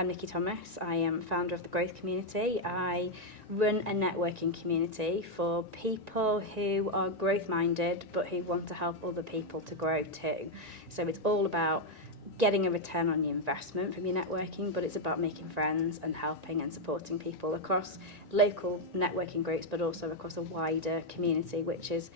I'm Nicky Thomas. I am founder of the Growth Community. I run a networking community for people who are growth-minded but who want to help other people to grow too. So it's all about getting a return on your investment from your networking, but it's about making friends and helping and supporting people across local networking groups, but also across a wider community, which is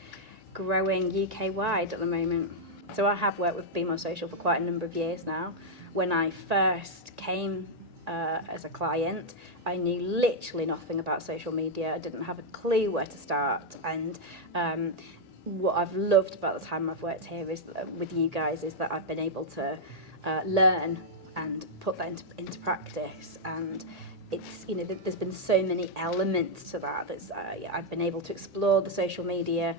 growing UK-wide at the moment. So I have worked with Be More Social for quite a number of years now. When I first came as a client, I knew literally nothing about social media. I didn't have a clue where to start, and what I've loved about the time I've worked here is with you guys is that I've been able to learn and put that into practice, and it's, you know, there's been so many elements to that. I've been able to explore the social media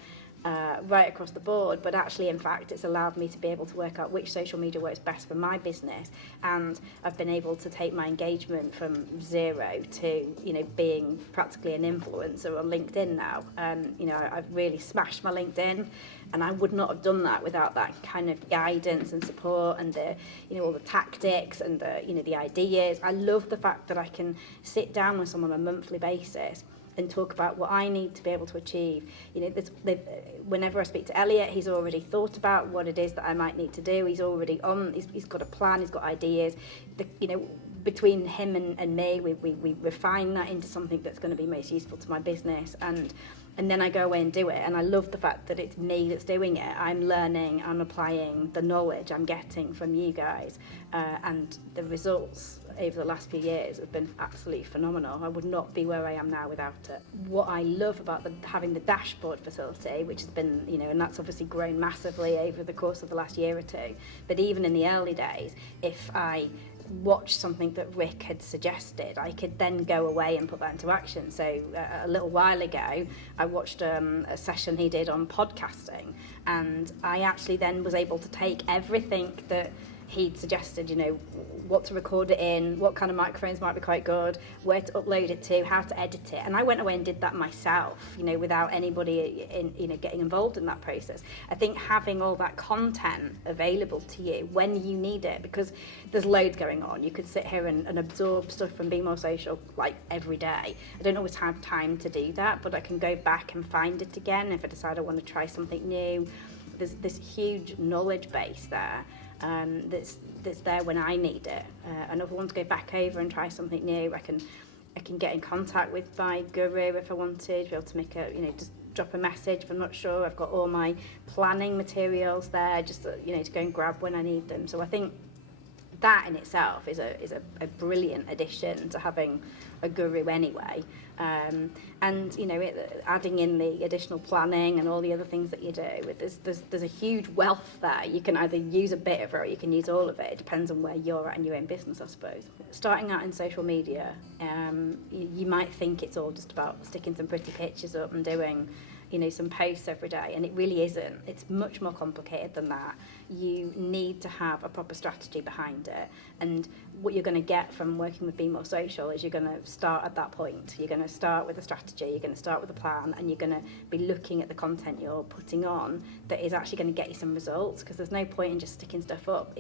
right across the board, but actually, in fact, it's allowed me to be able to work out which social media works best for my business, and I've been able to take my engagement from 0 to, you know, being practically an influencer on LinkedIn now. You know, I've really smashed my LinkedIn, and I would not have done that without that kind of guidance and support and the, you know, all the tactics and the, you know, the ideas. I love the fact that I can sit down with someone on a monthly basis and talk about what I need to be able to achieve. You know, whenever I speak to Elliot, he's already thought about what it is that I might need to do. He's already on, he's got a plan, he's got ideas. You know, between him and me, we refine that into something that's going to be most useful to my business, and then I go away and do it. And I love the fact that it's me that's doing it. I'm learning, I'm applying the knowledge I'm getting from you guys, and the results over the last few years have been absolutely phenomenal. I would not be where I am now without it. What I love about having the dashboard facility, which has been, you know, and that's obviously grown massively over the course of the last year or two, but even in the early days, if I watched something that Rick had suggested, I could then go away and put that into action. So a little while ago, I watched a session he did on podcasting, and I actually then was able to take everything that he'd suggested, you know, what to record it in, what kind of microphones might be quite good, where to upload it to, how to edit it, and I went away and did that myself, you know, without anybody you know, getting involved in that process. I think having all that content available to you when you need it, because there's loads going on. You could sit here and absorb stuff from Be More Social like every day. I don't always have time to do that, but I can go back and find it again if I decide I want to try something new. There's this huge knowledge base there. That's there when I need it, and if I want to go back over and try something new, I can get in contact with my guru if I wanted, be able to make just drop a message if I'm not sure. I've got all my planning materials there, just you know, to go and grab when I need them. So I think that in itself is a brilliant addition to having a guru anyway, and you know, adding in the additional planning and all the other things that you do, there's a huge wealth there. You can either use a bit of it or you can use all of it. It depends on where you're at in your own business, I suppose. Starting out in social media, you might think it's all just about sticking some pretty pictures up and doing, you know, some posts every day, and it really isn't. It's much more complicated than that. You need to have a proper strategy behind it, and what you're going to get from working with Be More Social is you're going to start at that point. You're going to start with a strategy, you're going to start with a plan, and you're going to be looking at the content you're putting on that is actually going to get you some results, because there's no point in just sticking stuff up.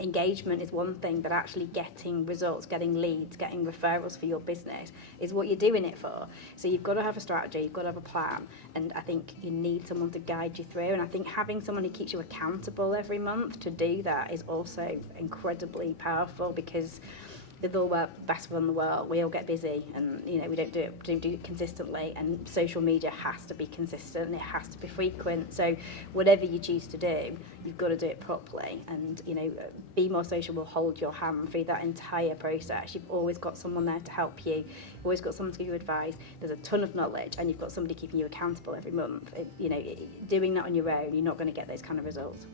Engagement is one thing, but actually getting results, getting leads, getting referrals for your business is what you're doing it for. So you've got to have a strategy, you've got to have a plan, and I think you need someone to guide you through, and I think having someone who keeps you accountable every month to do that is also incredibly powerful, because with all the best in the world, we all get busy, and you know, we don't do it consistently, and social media has to be consistent, it has to be frequent. So whatever you choose to do, you've got to do it properly, and you know, Be More Social will hold your hand through that entire process. You've always got someone there to help you, you've always got someone to give you advice, there's a ton of knowledge, and you've got somebody keeping you accountable every month. You know, doing that on your own, you're not going to get those kind of results.